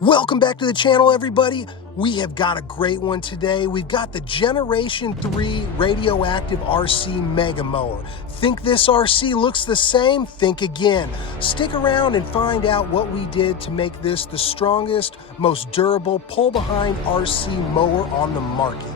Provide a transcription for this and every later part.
Welcome back to the channel, everybody. We have got a great one today. We've got the Generation 3 Radioactive RC Maga Mower. Think this RC looks the same? Think again. Stick around and find out what we did to make this the strongest, most durable, pull-behind RC mower on the market.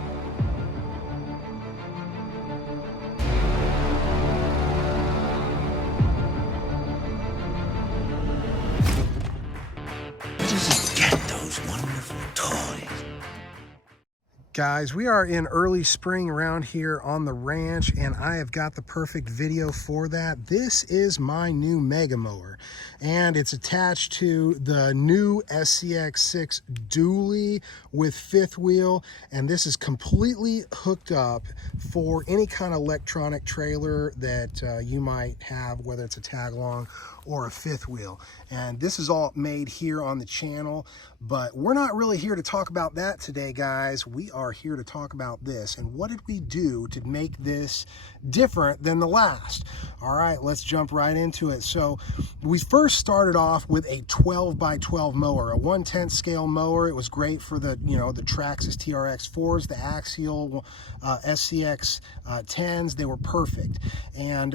Guys, we are in early spring around here on the ranch, and I have got the perfect video for that. This is my new Maga Mower, and it's attached to the new SCX6 dually with fifth wheel, and this is completely hooked up for any kind of electronic trailer that you might have, whether it's a tag along or a fifth wheel. And this is all made here on the channel, but we're not really here to talk about that today, guys. We are here to talk about this and what did we do to make this different than the last. All right, let's jump right into it. So we first started off with a 12x12 mower, a 1/10 scale mower. It was great for the, the Traxxas TRX4s, the Axial SCX10s. They were perfect. And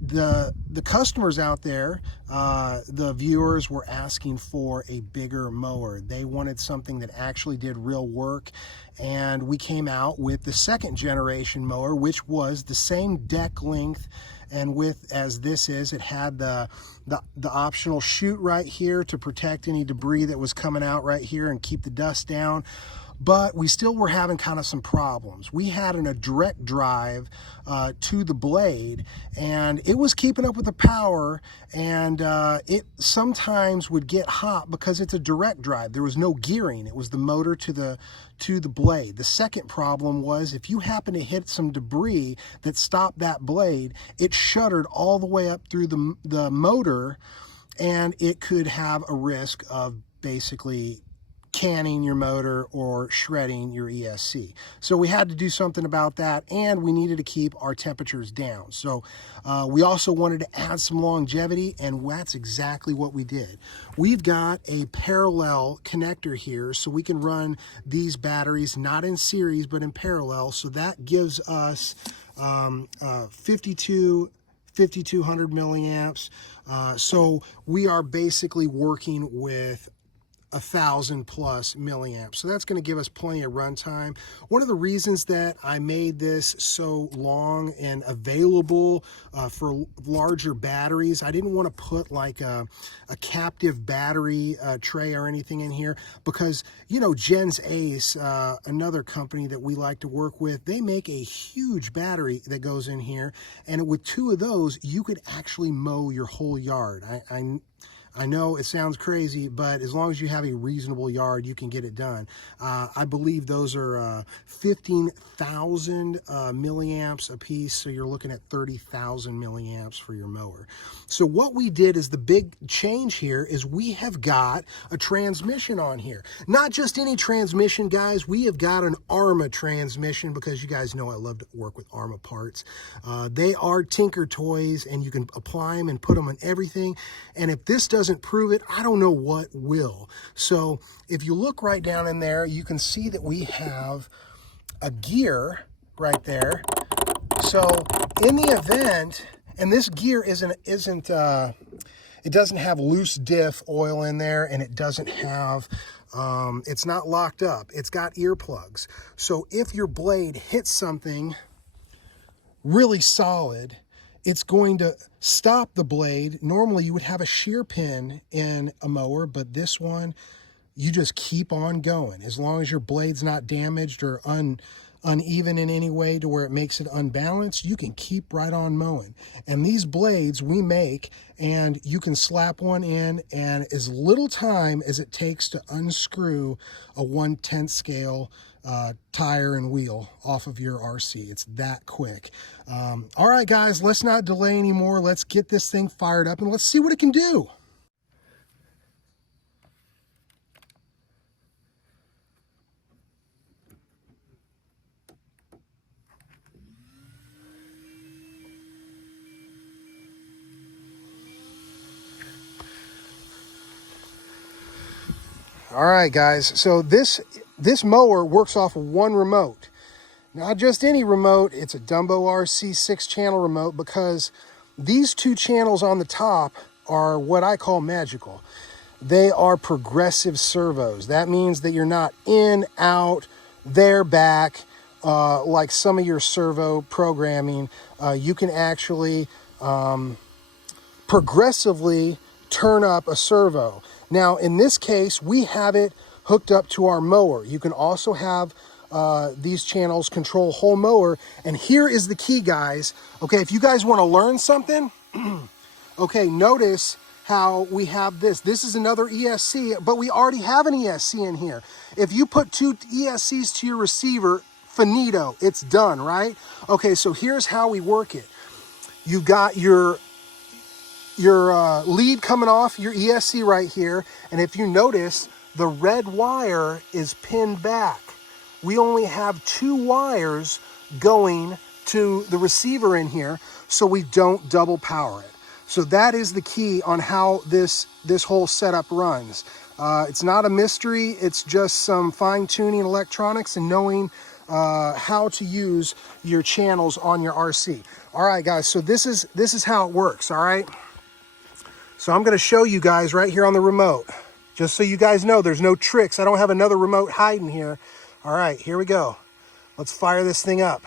the customers out there, the viewers, were asking for a bigger mower. They wanted something that actually did real work, and we came out with the second generation mower, which was the same deck length and width as this is. It had the optional chute right here to protect any debris that was coming out right here and keep the dust down. But we still were having kind of some problems. We had a direct drive to the blade, and it was keeping up with the power, and it sometimes would get hot because it's a direct drive. There was no gearing. It was the motor to the blade. The second problem was if you happen to hit some debris that stopped that blade, it shuddered all the way up through the motor, and it could have a risk of basically canning your motor or shredding your ESC. So we had to do something about that, and we needed to keep our temperatures down. So we also wanted to add some longevity, and that's exactly what we did. We've got a parallel connector here, so we can run these batteries not in series but in parallel. So that gives us 5200 milliamps. So we are basically working with 1,000 plus milliamps. So that's going to give us plenty of runtime. One of the reasons that I made this so long and available for larger batteries, I didn't want to put like a captive battery tray or anything in here because, Gens Ace, another company that we like to work with, they make a huge battery that goes in here, and with two of those, you could actually mow your whole yard. I know it sounds crazy, but as long as you have a reasonable yard, you can get it done. I believe those are 15,000 milliamps a piece, so you're looking at 30,000 milliamps for your mower. So what we did is the big change here is we have got a transmission on here. Not just any transmission, guys. We have got an ARMA transmission because you guys know I love to work with ARMA parts. They are Tinker toys, and you can apply them and put them on everything. And if this doesn't prove it, I don't know what will. So if you look right down in there, you can see that we have a gear right there. So in the event, and this gear it doesn't have loose diff oil in there, and it doesn't have it's not locked up. It's got earplugs. So if your blade hits something really solid, it's going to stop the blade. Normally you would have a shear pin in a mower, but this one, you just keep on going. As long as your blade's not damaged or uneven in any way to where it makes it unbalanced, you can keep right on mowing. And these blades we make, and you can slap one in, and as little time as it takes to unscrew a 1/10 scale tire and wheel off of your RC. It's that quick. All right, guys, let's not delay anymore. Let's get this thing fired up and let's see what it can do. All right, guys. So this mower works off of one remote. Not just any remote, it's a Dumbo RC 6-channel remote, because these two channels on the top are what I call magical. They are progressive servos. That means that you're not in, out, there, back, like some of your servo programming. You can actually progressively turn up a servo. Now, in this case, we have it hooked up to our mower. You can also have these channels control whole mower. And here is the key, guys. Okay, if you guys want to learn something, okay, notice how we have this. This is another ESC, but we already have an ESC in here. If you put two ESCs to your receiver, finito, it's done, right? Okay, so here's how we work it. You got your lead coming off your ESC right here, and if you notice, the red wire is pinned back. We only have 2 wires going to the receiver in here, so we don't double power it. So that is the key on how this whole setup runs. It's not a mystery, it's just some fine-tuning electronics and knowing how to use your channels on your RC. All right, guys, so this is how it works, all right? So I'm gonna show you guys right here on the remote, just so you guys know there's no tricks. I don't have another remote hiding here. All right, here we go. Let's fire this thing up.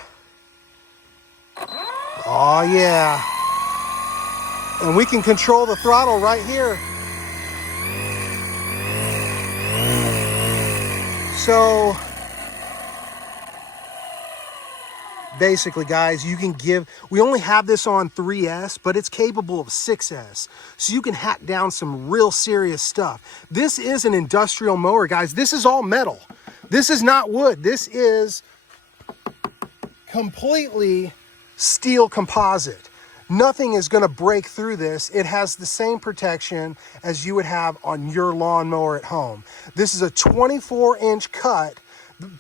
Oh yeah. And we can control the throttle right here. So basically, guys, you can we only have this on 3S, but it's capable of 6S. So you can hack down some real serious stuff. This is an industrial mower, guys. This is all metal. This is not wood. This is completely steel composite. Nothing is going to break through this. It has the same protection as you would have on your lawnmower at home. This is a 24-inch cut,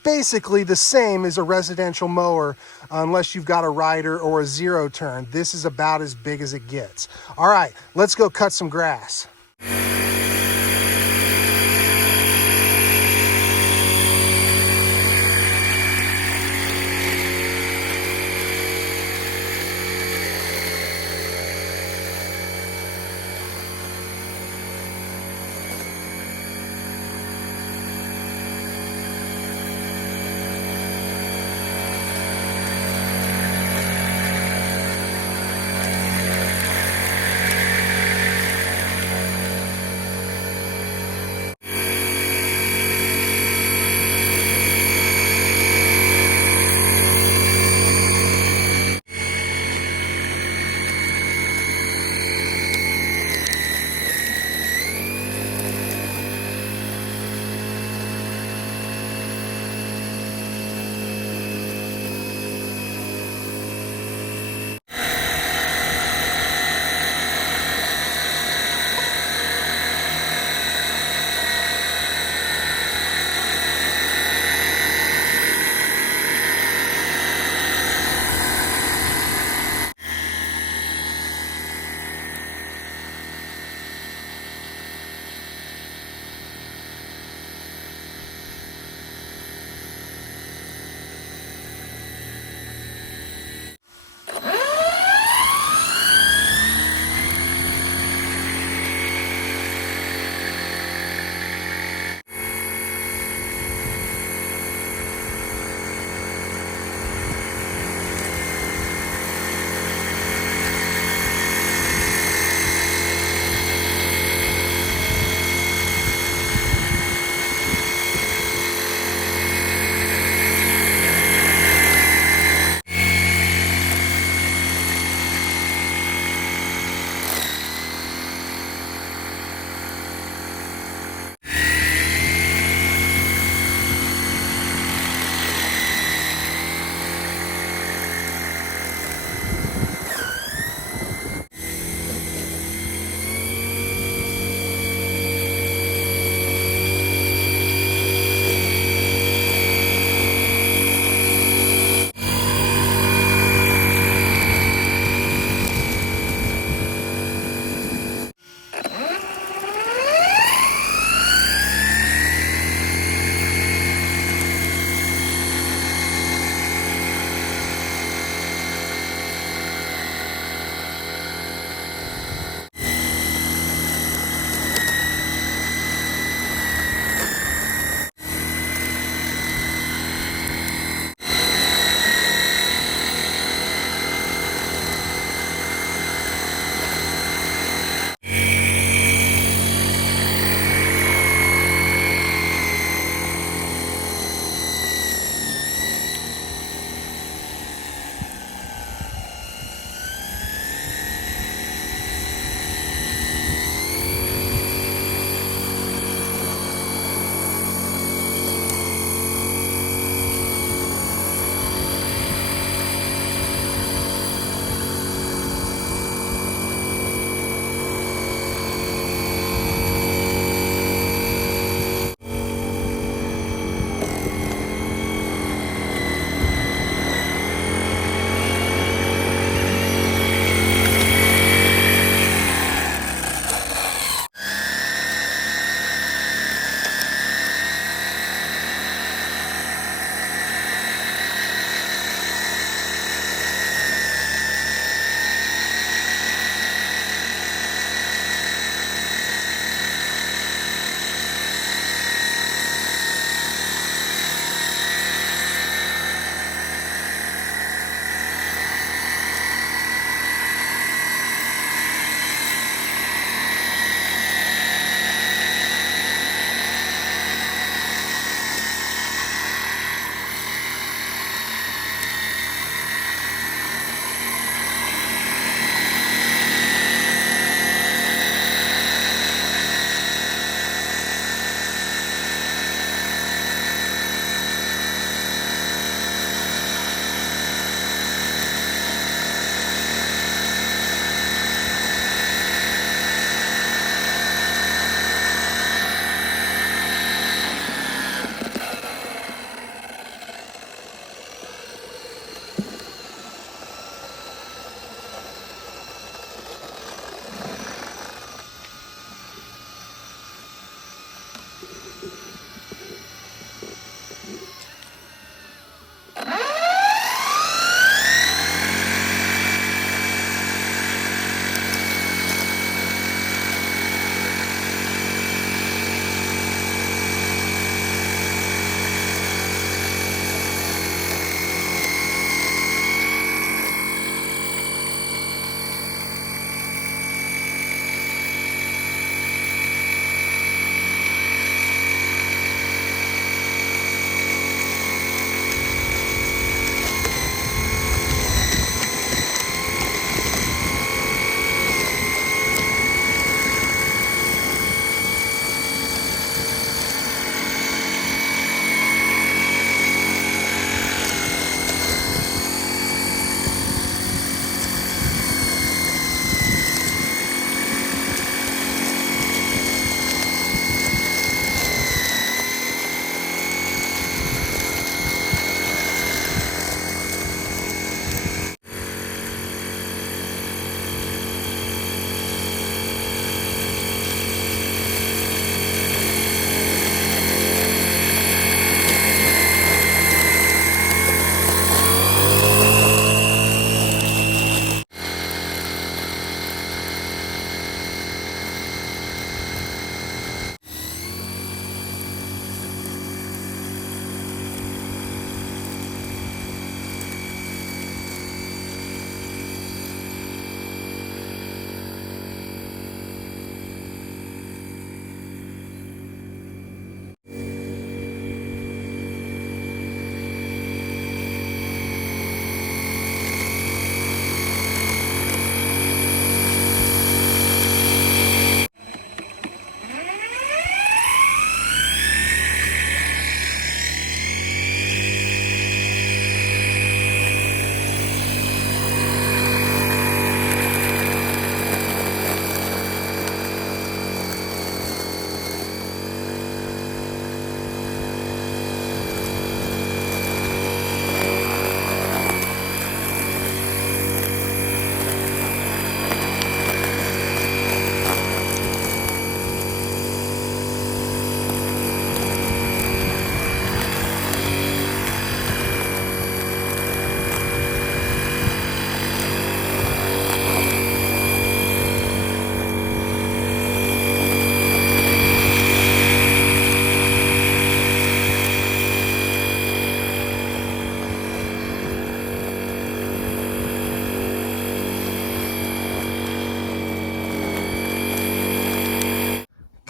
basically the same as a residential mower, unless you've got a rider or a zero turn. This is about as big as it gets. All right, let's go cut some grass.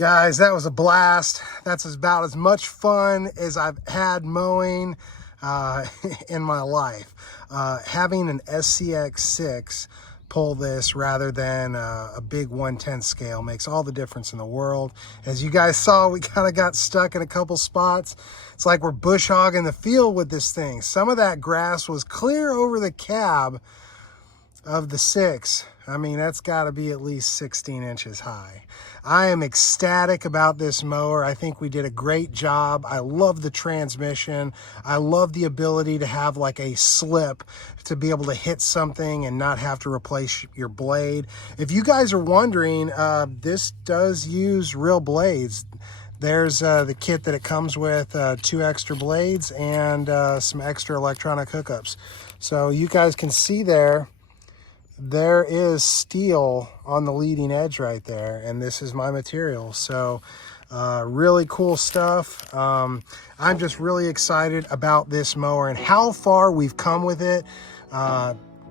Guys, that was a blast. That's about as much fun as I've had mowing in my life. Having an SCX6 pull this rather than a big 1/10 scale makes all the difference in the world. As you guys saw, we kind of got stuck in a couple spots. It's like we're bush hogging the field with this thing. Some of that grass was clear over the cab of the 6. I mean, that's got to be at least 16 inches high. I am ecstatic about this mower. I think we did a great job. I love the transmission. I love the ability to have like a slip to be able to hit something and not have to replace your blade. If you guys are wondering, this does use real blades. There's the kit that it comes with, 2 extra blades and some extra electronic hookups. So you guys can see there is steel on the leading edge right there, and this is my material. So really cool stuff. I'm just really excited about this mower and how far we've come with it.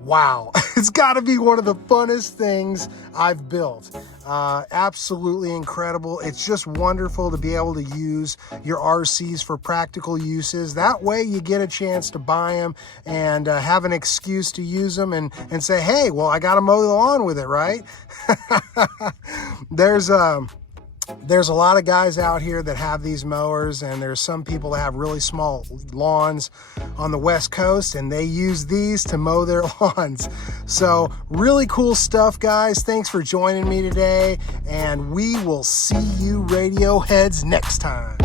Wow, it's got to be one of the funnest things I've built. Absolutely incredible. It's just wonderful to be able to use your RCs for practical uses. That way you get a chance to buy them and have an excuse to use them and say, hey, well, I got to mow the lawn with it, right? There's a lot of guys out here that have these mowers, and there's some people that have really small lawns on the West Coast, and they use these to mow their lawns. So really cool stuff, guys. Thanks for joining me today, and we will see you Radioheads next time.